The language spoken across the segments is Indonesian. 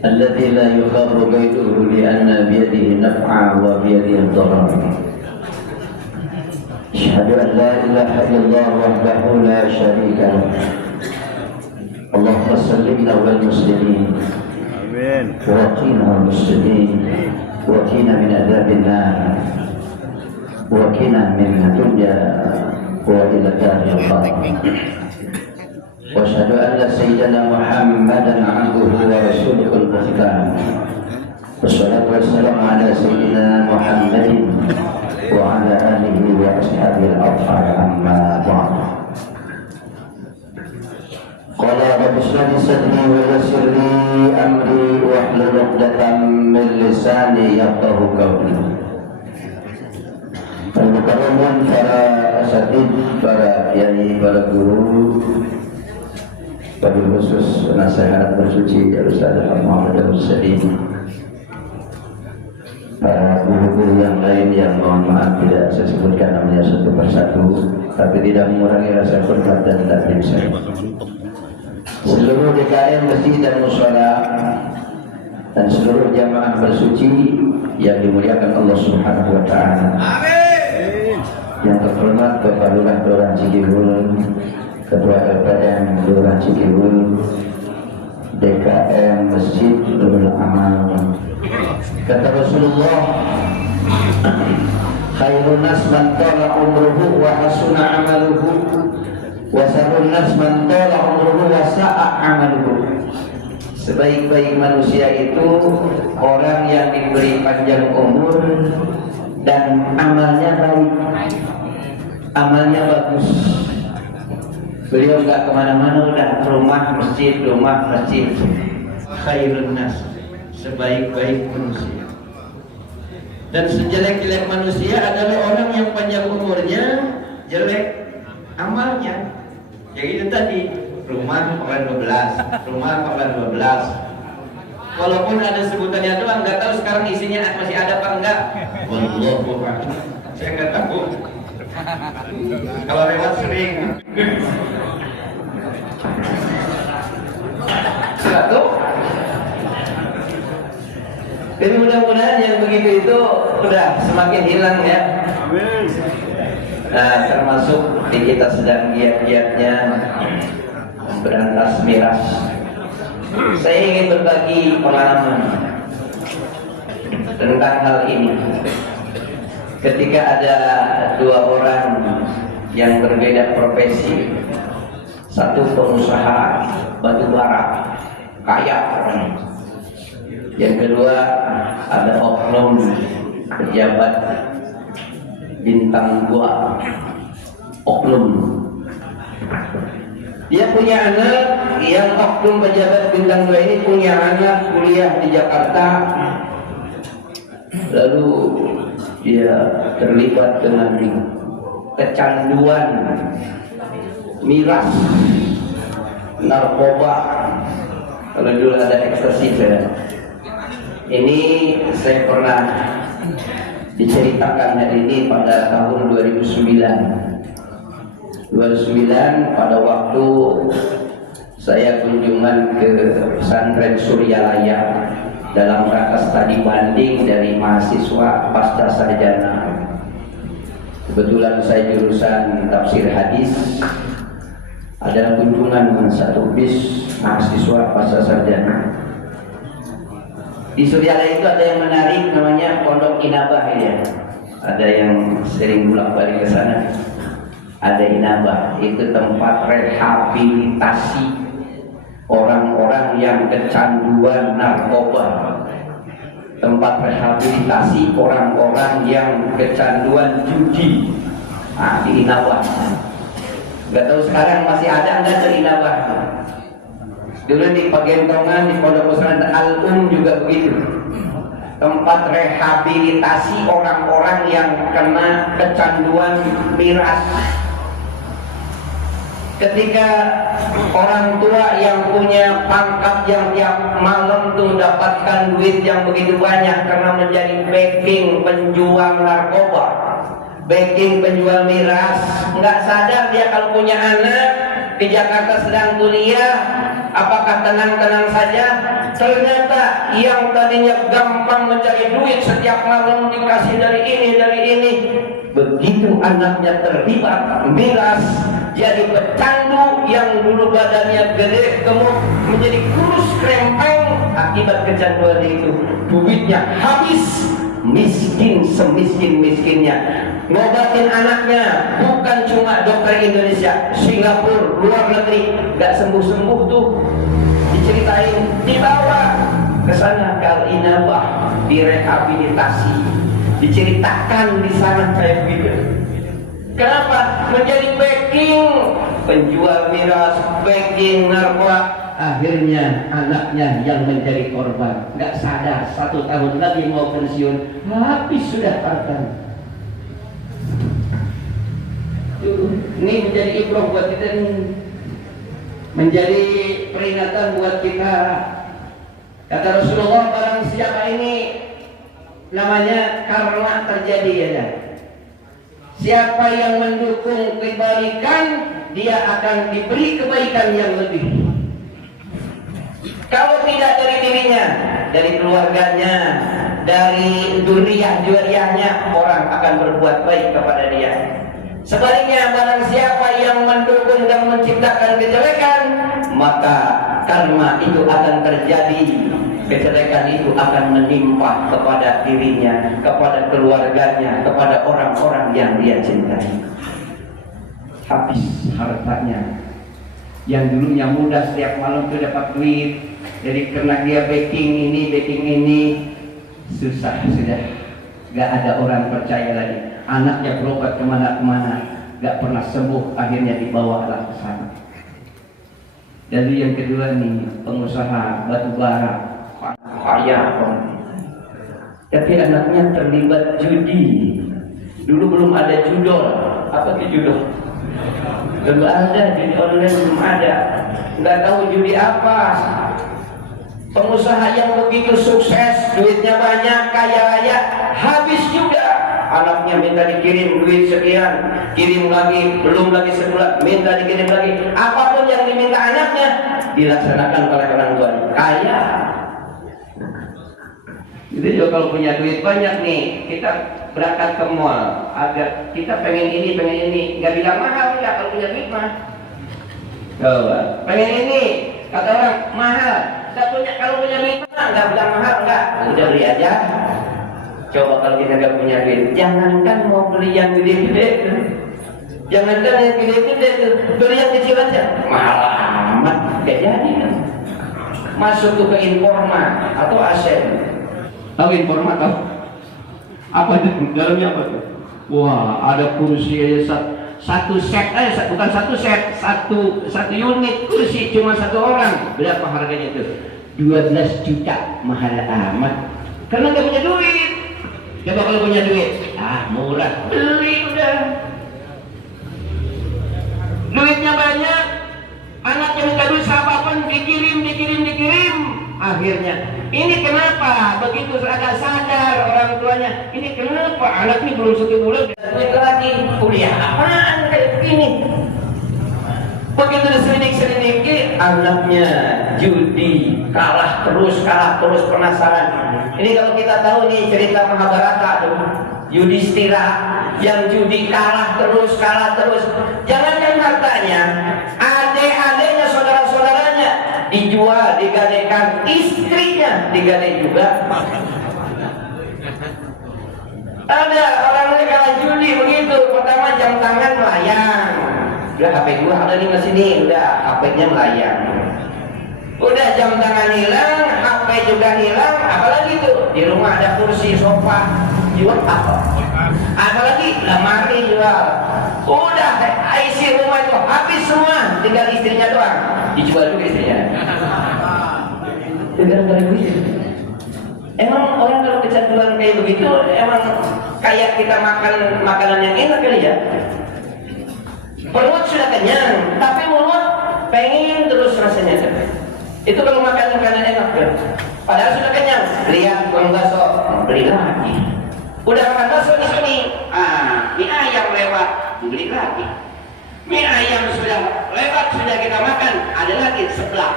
الذي لا يخاف كيده لأن بيده النفع وبيده الضرر. أشهد أن لا إله إلا الله وحده لا شريك له. اللهم صل على المسلمين وقنا المسلمين وقنا من عذاب النار وقنا من الدنيا وإلى دار القرار. وأشهد أن سيدنا محمدا عبده ورسوله المختار. والصلاة والسلام على سيدنا محمد وعلى آله وأصحابه الأطهار أما بعد. قال رب اشرح لي صدري ويسر لي أمري واحلل عقدة من لساني يفقهوا قولي. Al-Mukarramun, para asatid, para kiai, para guru, wabil khusus nasihat bersuci Ustaz Muhammad Al-Salim, para guru-guru yang lain yang mohon maaf tidak saya sebutkan namanya satu persatu, tapi tidak mengurangi rasa hormat dan takdim saya. Seluruh DKM masjid dan mushola dan seluruh jamaah bersuci yang dimuliakan Allah Subhanahu wa taala. Amin. Yang terhormat Bapak Lurah Kelurahan Cikiwul, Ketua LPM Kelurahan Cikiwul, DKM Masjid Nurul Amal. Kata Rasulullah, khairun nas man tala umruhu wa hasuna amaluhu wa sarrun nas man tala umruhu wa sa'a amaluhu. Sebaik-baik manusia itu orang yang diberi panjang umur dan amalnya baik, amalnya bagus. Beliau enggak kemana-mana, udah rumah masjid. Khairun nas, sebaik-baik manusia. Dan sejelek-jelek manusia adalah orang yang panjang umurnya, jelek amalnya. Ya itu tadi, rumah pangkat 12. Walaupun ada sebutannya doang, nggak tahu sekarang isinya masih ada apa enggak. Wallahu a'lam. Saya nggak tahu. Kalau lewat sering. Satu. Jadi mudah-mudahan yang begitu itu sudah semakin hilang ya. Amin. Nah, termasuk di kita sedang giat-giatnya berantas miras. Saya ingin berbagi pengalaman tentang hal ini. Ketika ada dua orang yang berbeda profesi, satu pengusaha batu bara, kaya orang. Yang kedua ada oknum pejabat bintang 2, oknum. Dia punya anak yang oknum pejabat bintang 2 ini punya anak kuliah di Jakarta. Lalu dia terlibat dengan kecanduan miras, narkoba. Kalau dulu ada ekstasi saya. Ini saya pernah diceritakan hari ini pada tahun 2009 pada waktu saya kunjungan ke pesantren Suryalaya dalam rangka studi banding dari mahasiswa pasca sarjana. Kebetulan saya jurusan tafsir hadis. Ada kunjungan dengan satu bis mahasiswa pasca sarjana. Di Suryalaya itu ada yang menarik namanya Pondok Inabah ya. Ada yang sering bolak-balik ke sana. Ada Inabah, itu tempat rehabilitasi orang-orang yang kecanduan narkoba. Tempat rehabilitasi orang-orang yang kecanduan judi. Nah, di Inabah. Gak tahu sekarang masih ada nggak di Inabah? Dulu di Pagentongan, di Pondok Pesantren Al-Um juga begitu. Tempat rehabilitasi orang-orang yang kena kecanduan miras. Ketika orang tua yang punya pangkat yang tiap malam tuh dapatkan duit yang begitu banyak karena menjadi backing penjual narkoba, backing penjual miras, nggak sadar dia kalau punya anak di Jakarta sedang kuliah, Apakah tenang-tenang saja? Ternyata yang tadinya gampang mencari duit setiap malam dikasih dari ini, begitu anaknya terlibat miras, jadi pecandu yang dulu badannya gede gemuk menjadi kurus krempeng akibat kecanduan itu. Duitnya habis, miskin semiskin-miskinnya. Ngobatin anaknya bukan cuma dokter Indonesia, Singapura, luar negeri, nggak sembuh-sembuh tuh. Diceritain, dibawa ke sana Kal-Inabah, direhabilitasi, diceritakan di sana kayak begitu. Kenapa? Menjadi backing penjual miras, backing narkoba. Akhirnya anaknya yang menjadi korban. Nggak sadar 1 tahun lagi mau pensiun, habis sudah hartanya. Ini menjadi ibrah buat kita nih, menjadi peringatan buat kita. Kata Rasulullah, barang siapa ini namanya karma terjadi ya. Siapa yang mendukung kebaikan, dia akan diberi kebaikan yang lebih. Kalau tidak dari dirinya, dari keluarganya, dari juriyahnya, orang akan berbuat baik kepada dia. Sebaliknya, barang siapa yang mendukung dan menciptakan kejelekan, maka karma itu akan terjadi. Kejelekan itu akan menimpa kepada dirinya, kepada keluarganya, kepada orang-orang yang dia cintai. Habis hartanya. Yang dulunya mudah setiap malam itu dapat duit, jadi karena dia backing ini, susah sudah. Gak ada orang percaya lagi. Anaknya berobat kemana-kemana, gak pernah sembuh, akhirnya dibawalah ke sana. Jadi yang kedua nih, pengusaha batu bara, kaya, tapi anaknya terlibat judi. Dulu belum ada judol. Apa itu judol? Belum ada, judi online belum ada. Nggak tahu judi apa. Pengusaha yang begitu sukses, duitnya banyak, kaya raya, habis juga. Anaknya minta dikirim duit sekian, kirim lagi, belum lagi sebulan, minta dikirim lagi. Apapun yang diminta anaknya dilaksanakan oleh orang tua. Kaya. Jadi juga kalau punya duit banyak nih, kita berangkat ke mall, agak kita pengen ini, nggak bilang mahal ya kalau punya duit mah. Coba, pengen ini, kata orang mahal, kalau punya duit mah nggak bilang mahal, nggak, udah beli aja. Coba kalau kita nggak punya duit, jangankan mau beli yang gede-gede, jangankan yang gede-gede, beli yang kecil aja, mahal amat, gak jadi kan? Masuk tuh ke Informa atau Asen. Tahu Informa tahu? Apa itu? Dalamnya apa tuh? Wah, ada kursi aja satu set, bukan satu set, satu unit kursi cuma satu orang. Berapa harganya itu? 12 juta, mahal amat. Karena nggak punya duit. Coba kalau punya duit, murah, beli udah. Duitnya banyak, anaknya minta duit apapun dikirim. Akhirnya, ini kenapa? Begitu agak sadar orang tuanya, ini kenapa anak ini belum 1 bulan duit lagi, kuliah apaan kayak begini? Begitu diselidiki, anaknya judi, kalah terus penasaran. Ini kalau kita tahu nih cerita Mahabharata tuh, Yudhistira yang judi kalah terus. Jangankan hartanya, adik-adiknya, saudara-saudaranya dijual, digadaikan, istrinya digadai juga. Ada orang ini kalah judi begitu, pertama jam tangan melayang. Udah HP gua ada nih masih nih, udah HP-nya melayang. Udah jam tangan hilang, HP juga hilang, apalagi tuh di rumah ada kursi, sofa, jual apa? Apalagi lemari jual. Udah isi rumah itu habis semua, tinggal istrinya doang, dijual juga istrinya. Gara-gara duit. Emang orang kalau kecanduan kayak begitu, emang kayak kita makan makanan yang enak kali ya? Perut sudah kenyang, tapi mulut pengen terus rasanya. Itu kalau makan makanan enak kan? Padahal sudah kenyang, lihat tukang bakso, beli lagi. Udah makan bakso di sini, mie ayam lewat, beli lagi. Mie ayam sudah lewat, sudah kita makan, ada lagi sebelah,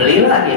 beli lagi.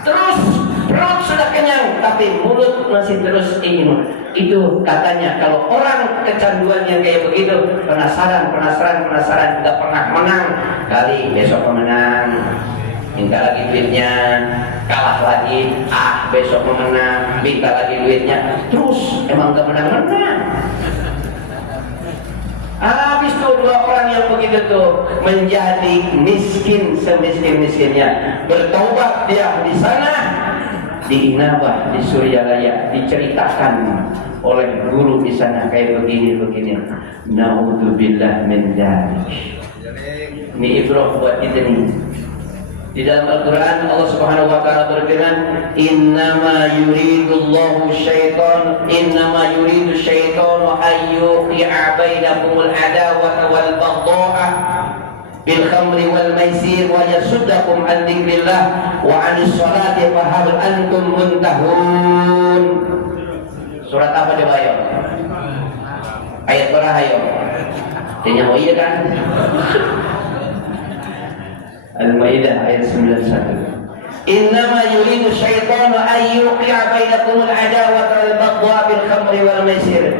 Terus perut sudah kenyang, tapi mulut masih terus ingin. Itu katanya kalau orang kecanduan yang kayak begitu, penasaran, nggak pernah menang. Kali besok menang, minta lagi duitnya, kalah lagi, besok menang, minta lagi duitnya, terus emang nggak menang-menang. Habis itu dua orang yang begitu tuh menjadi miskin semiskin-miskinnya. Bertaubat dia di sana, di Inabah, di Suryalaya, diceritakan oleh guru di sana kayak begini. Naudzubillah min dzalik. Ini ibrah buat kita nih. Di dalam Al-Quran Allah Subhanahu wa Ta'ala berfirman, innama yuridu syaitanu ayyuqi'a bainakumul adawata wal baghdha'a bil khamri wal maisir wa yasuddakum an dzikrillah wa 'anis sholati fa hal antum muntahun. Surat apa coba ayo? Ayat berapa ayo? Dia mau iya kan? Al-Maidah ayat 91. Innama yuridu syaitanu ayyuqi'a bainakumul adawata wal baghdha'a bil khamri wal maisir.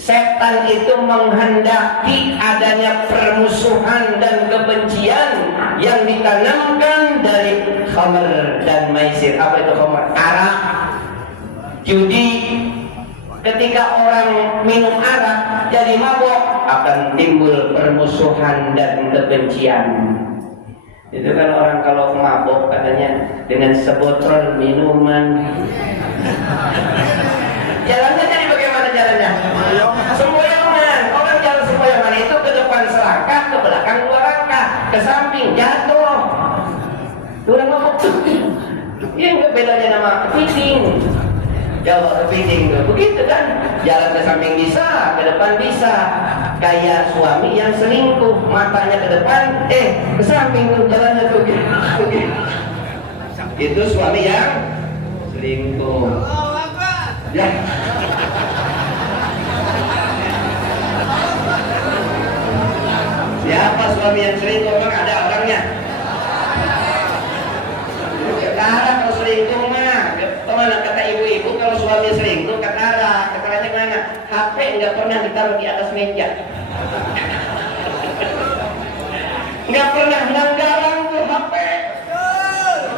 Setan itu menghendaki adanya permusuhan dan kebencian yang ditanamkan dari khamr dan maisir. Apa itu khamr? Arak, judi. Ketika orang minum arak jadi mabok, akan timbul permusuhan dan kebencian. Itu kan orang kalau mabok katanya dengan sebotol minuman. Jalannya jadi bagaimana jalannya? Sempoyongan. Orang jalan sempoyongan itu ke depan selangkah, ke belakang 2 langkah, ke samping jatuh. Itu orang mabok tuh. Iya nggak bedanya nama kepiting. Kalau kepiting begitu kan, jalan ke samping bisa, ke depan bisa. Kayak suami yang selingkuh, matanya ke depan, ke samping tuh jalannya tuh gitu. Itu suami yang selingkuh. Ya. Siapa suami yang selingkuh? Memang ada orangnya. Ketara kalau selingkuh mah, kemana kata ibu-ibu kalau suami selingkuh ketaranya mana? HP nggak pernah ditaruh di atas meja. Nggak pernah nanggalan tuh HP.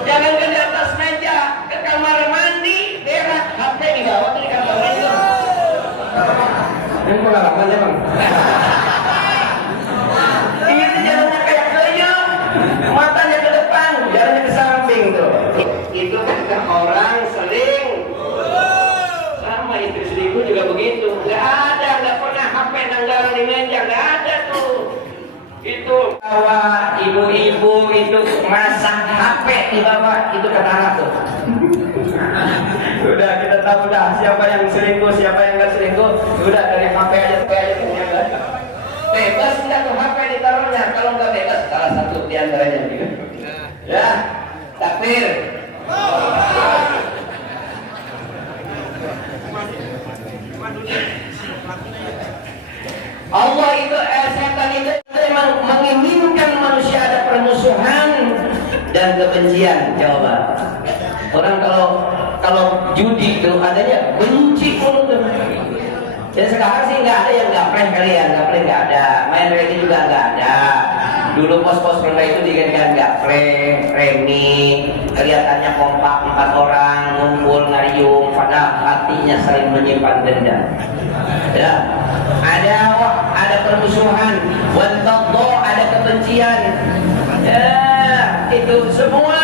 Jangan ke di atas meja, ke kamar mandi, berak HP dibawa di kamar mandi. Ini pengalaman ya bang. Ini jalannya kayak kayuh, matanya ke depan, jalannya ke samping tuh. Itu ketika orang seling. Sama istri selingkuh juga begitu. Nggak pernah HP nanggalan di meja, nggak ada tuh. Itu bahwa ibu-ibu itu masak HP di bawah, itu ketara tuh. Udah kita tahu dah siapa yang selingkuh, siapa yang nggak selingkuh. Udah dari HP aja semuanya. Bebas nggak tuh HP ditaruhnya? Kalau nggak bebas, salah satu di antaranya gitu. Ya, takbir. Allah itu setan itu memang menginginkan manusia ada permusuhan dan kebencian. Coba orang kalau judi itu adanya benci pun tuh. Dan sekarang sih nggak ada yang gapleh kali ya, gapleh nggak ada, main remi juga nggak ada. Dulu pos-pos rendah itu digantikan gapleh, remi, kelihatannya kompak 4 orang ngumpul ngariung, padahal hatinya saling menyimpan dendam. Ya, ada permusuhan, ada kebencian. Ya, itu semua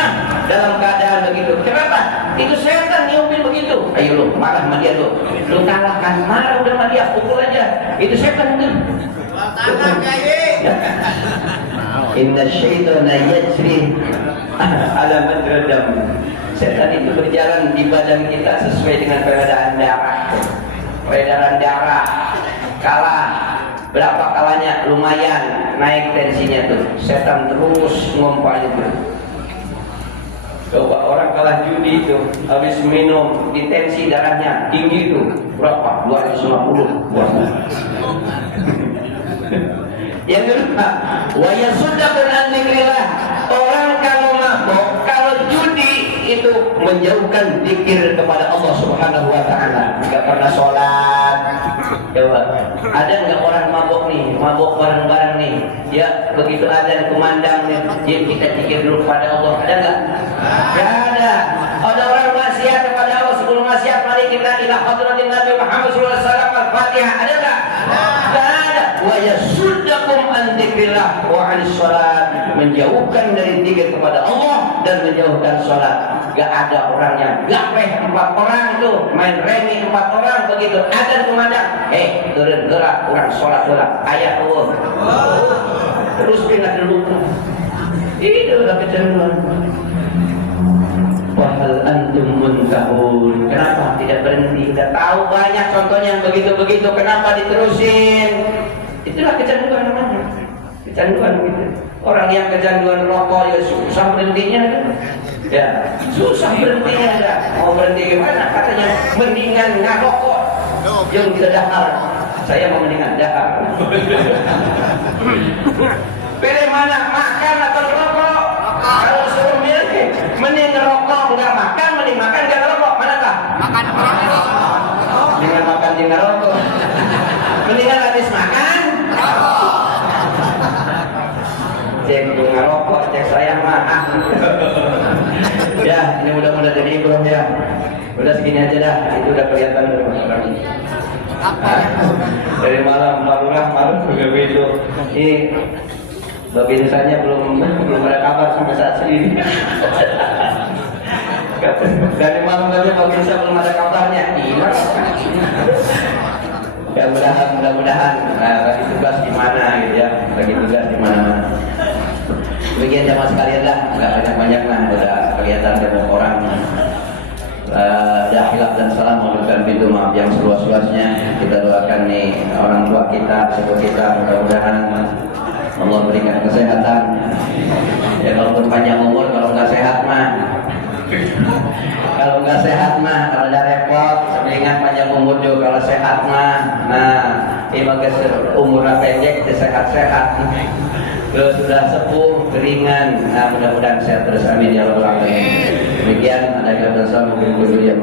dalam keadaan begitu. Kenapa? Itu setan nyumpil begitu. Ayo lu, marah sama dia lu. Lu kalahkan, marah udah sama dia, pukul aja. Itu setan itu. Tangan kaye. Inna syaitana yajri ala madra dam. Setan itu berjalan di badan kita sesuai dengan peredaran darah. Peredaran darah kalah. Berapa kalanya lumayan naik tensinya tuh. Setan terus ngompal itu. Coba orang kalah judi itu habis minum di tensi darahnya tinggi itu berapa? 250. Yang kedua, wa yasuddaqun an dzikrillah. Orang kalau mabok menjauhkan zikir kepada Allah Subhanahu wa taala. Enggak pernah sholat. Coba, ada enggak orang mabuk nih, mabuk bareng-bareng nih. Ya, begitu adzan kumandang nih, dia kita zikir dulu kepada Allah. Ada enggak? Enggak ada. Ada orang maksiat kepada Allah sebelum maksiat mari kita ila hadratin Nabi Muhammad sallallahu alaihi wasallam Al-Fatihah. Ada enggak? Enggak ada. Wa yasuddakum an dzikrillah wa 'anis shalat. Menjauhkan dari zikir kepada Allah dan menjauhkan sholat. Gak ada orang yang gapeh 4 orang tuh main remi 4 orang begitu adzan kumandang, turun gerak orang sholat ayat Allah terus pindah dulu. Itu udah kecenderungan. Wahal antum muntahun. Kenapa tidak berhenti? Udah tahu banyak contohnya yang begitu-begitu, kenapa diterusin? Itulah kecanduan namanya. Kecanduan gitu. Orang yang kecanduan rokok ya susah berhentinya kan? Ya, susah berhentinya dah. Mau berhenti gimana? Katanya mendingan ngarokok. Yang kita dahar. Saya mau mendingan dahar. Pilih mana? Makan atau rokok? Kalau suruh milih, mending ngerokok enggak makan, mending makan enggak ngerokok. Manakah? Makan ngerokok. Mendingan makan di ngerokok. Mendingan habis makan rokok. Cek bunga rokok, cek saya mahal. Ya, ini mudah-mudahan jadi bro ya. Udah segini aja dah, itu udah kelihatan orang ini. Dari malam malam juga begitu. Ini Bapak saya belum ada kabar sampai saat ini. Dari malam tadi Bapak saya belum ada kabarnya. Hilang. Ya mudah-mudahan bagi tugas di mana gitu ya, bagi tugas di mana-mana. Demikian jamaah sekalian lah, nggak banyak-banyak lah, udah kelihatan banyak orang. Hilaf dan salam memberikan pintu maaf yang seluas-luasnya. Kita doakan nih orang tua kita, sepupu kita, mudah-mudahan Allah berikan kesehatan. Ya kalaupun panjang umur, kalau nggak sehat mah. Kalau nggak sehat mah, kalau ada repot, ingat panjang umur juga kalau sehat mah. Nah, ini umur pendek, sehat-sehat. Kalau sudah sepuh, keringan, nah mudah-mudahan sehat terus, amin ya rabbal alamin. Demikian ada kita bersama dengan yang